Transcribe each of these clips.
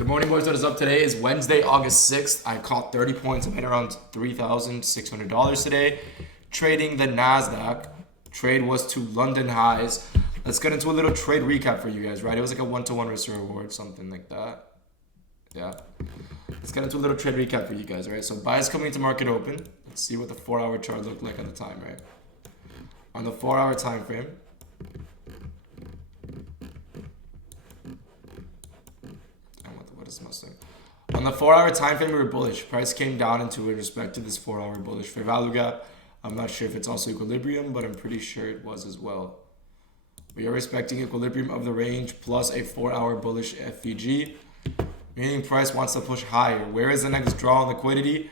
Good morning, boys. What is up? Today is Wednesday, August 6th. I caught 30 points. I made around $3,600 today. Trading the Nasdaq. Trade was to London highs. Let's get into a little trade recap for you guys, right? It was like a 1-to-1 risk reward, something like that. Yeah. Let's get into a little trade recap for you guys, right? So buys coming into market open. Let's see what the 4-hour chart looked like at the time, right? On the 4-hour time frame. On the 4-hour time frame, we were bullish. Price came down into with respect to this 4-hour bullish fair value gap. I'm not sure if it's also equilibrium, but I'm pretty sure it was as well. We are respecting equilibrium of the range plus a 4-hour bullish FVG, meaning price wants to push higher. Where is the next draw on liquidity?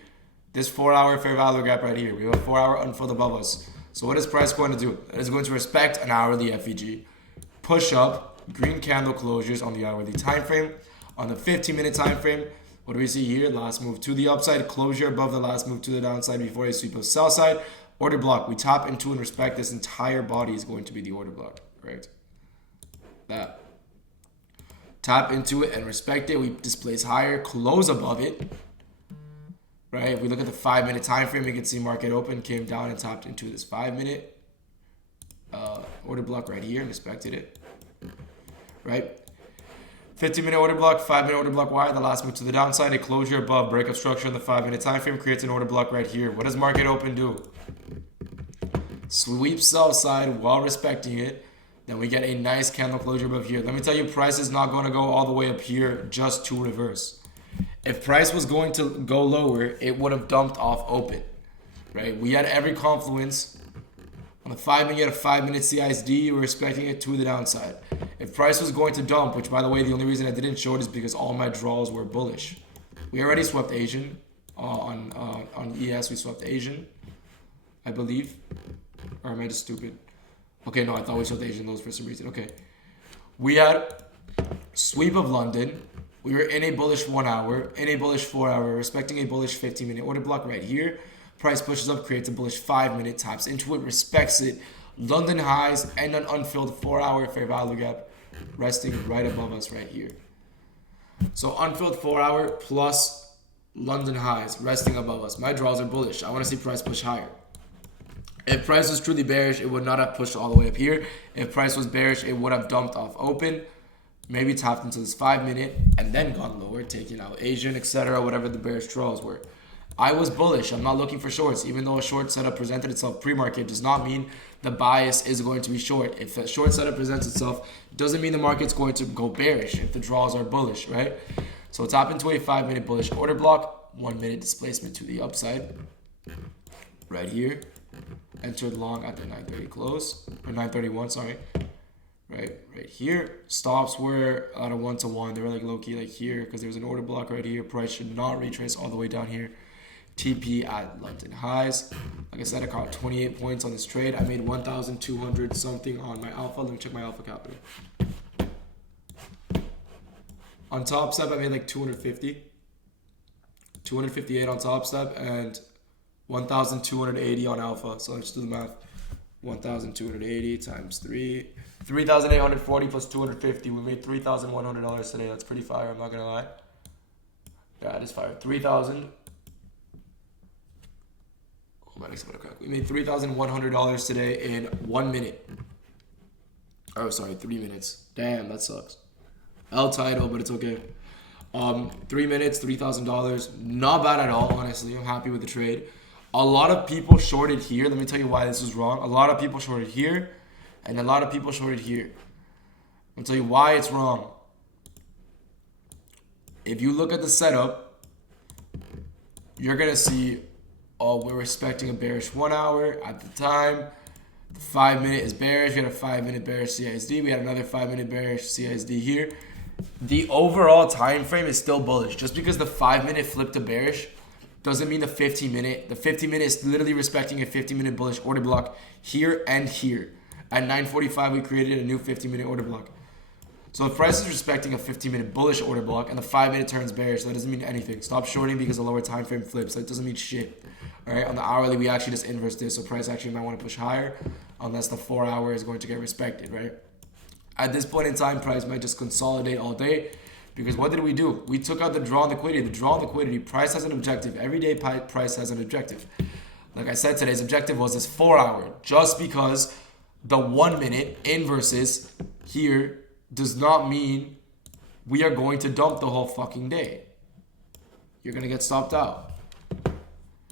This 4-hour fair value gap right here. We have a 4-hour unfilled above us. So what is price going to do? It is going to respect an hourly FVG, push up, green candle closures on the hourly time frame. On the 15-minute time frame, what do we see here? Last move to the upside, closure above the last move to the downside before a sweep of sell side. Order block. We tap into and respect this entire body is going to be the order block, right? That. Tap into it and respect it. We displace higher, close above it, right? If we look at the 5-minute time frame, we can see market open, came down and tapped into this 5-minute order block right here and respected it, right? 15-minute order block, 5-minute order block wide, the last move to the downside, a closure above, breakup structure in the 5-minute time frame creates an order block right here. What does market open do? Sweep sell side while respecting it. Then we get a nice candle closure above here. Let me tell you, price is not going to go all the way up here just to reverse. If price was going to go lower, it would have dumped off open, right? We had every confluence. On the 5-minute, 5-minute CISD, we're respecting it to the downside. If price was going to dump, which by the way, the only reason I didn't show it is because all my draws were bullish. We already swept Asian on ES. We swept Asian, I believe. Or am I just stupid? Okay, no, I thought we swept Asian lows for some reason. Okay, we had sweep of London. We were in a bullish 1 hour, in a bullish 4 hour, respecting a bullish 15-minute order block right here. Price pushes up, creates a bullish 5-minute, taps into it, respects it. London highs and an unfilled 4-hour fair value gap resting right above us right here. So unfilled 4-hour plus London highs resting above us. My draws are bullish. I want to see price push higher. If price was truly bearish, it would not have pushed all the way up here. If price was bearish, it would have dumped off open, maybe tapped into this 5-minute and then gone lower, taking out Asian, etc., whatever the bearish draws were. I was bullish. I'm not looking for shorts. Even though a short setup presented itself pre-market does not mean the bias is going to be short. If a short setup presents itself, it doesn't mean the market's going to go bearish if the draws are bullish, right? So tap into a 5-minute bullish order block, 1-minute displacement to the upside, right here. Entered long at the 9:30 close, or 9:31, sorry. Right here. Stops were at a 1-to-1. They were like low-key like here because there was an order block right here. Price should not retrace all the way down here. TP at London highs. Like I said, I caught 28 points on this trade. I made 1,200 something on my alpha. Let me check my alpha capital. On top step, I made like 250. 258 on top step and 1,280 on alpha. So let's do the math. 1,280 times 3. 3,840 plus 250. We made $3,100 today. That's pretty fire. I'm not going to lie. Yeah, it is fire. 3,000. We made $3,100 today in 1 minute. Oh, sorry, 3 minutes. Damn, that sucks. El title, but it's okay. 3 minutes, $3,000. Not bad at all, honestly. I'm happy with the trade. A lot of people shorted here. Let me tell you why this is wrong. A lot of people shorted here, and a lot of people shorted here. I'll tell you why it's wrong. If you look at the setup, you're going to see, oh, we're respecting a bearish 1 hour at the time. The 5-minute is bearish. We had a 5-minute bearish CISD. We had another 5-minute bearish CISD here. The overall time frame is still bullish. Just because the 5-minute flipped to bearish doesn't mean the 15-minute. The 15-minute is literally respecting a 15-minute bullish order block here and here. At 9:45, we created a new 15-minute order block. So if price is respecting a 15-minute bullish order block and the 5-minute turns bearish, that doesn't mean anything. Stop shorting because the lower time frame flips. That doesn't mean shit. All right, on the hourly, we actually just inverse this. So price actually might want to push higher unless the 4-hour is going to get respected, right? At this point in time, price might just consolidate all day Because what did we do? We took out the draw on liquidity. The draw on liquidity, price has an objective. Every day price has an objective. Like I said, today's objective was this 4 hour. Just because the 1 minute inverses here does not mean we are going to dump the whole fucking day. You're going to get stopped out.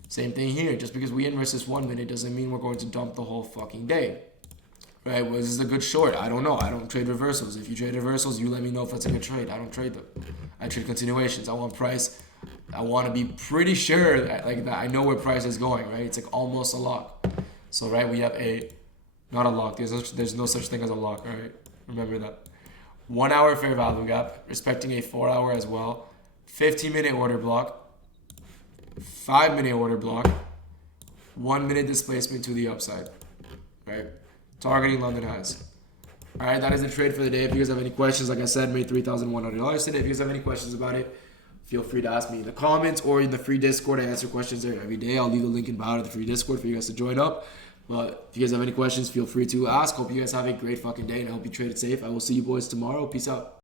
Same thing here. Just because we inverse this 1 minute doesn't mean we're going to dump the whole fucking day. Right? Was this a good short? I don't know. I don't trade reversals. If you trade reversals, you let me know if it's a good trade. I don't trade them. I trade continuations. I want price. I want to be pretty sure that, that I know where price is going, right? It's like almost a lock. So, right, we have not a lock. There's no such thing as a lock, all right? Remember that. 1 hour fair value gap, respecting a 4 hour as well. 15-minute order block. 5-minute order block. 1 minute displacement to the upside, right? Targeting London highs. All right, that is the trade for the day. If you guys have any questions, like I said, made $3,100 today. If you guys have any questions about it, feel free to ask me in the comments or in the free Discord. I answer questions there every day. I'll leave the link in bio to the free Discord for you guys to join up. But if you guys have any questions, feel free to ask. Hope you guys have a great fucking day, and I hope you trade it safe. I will see you boys tomorrow. Peace out.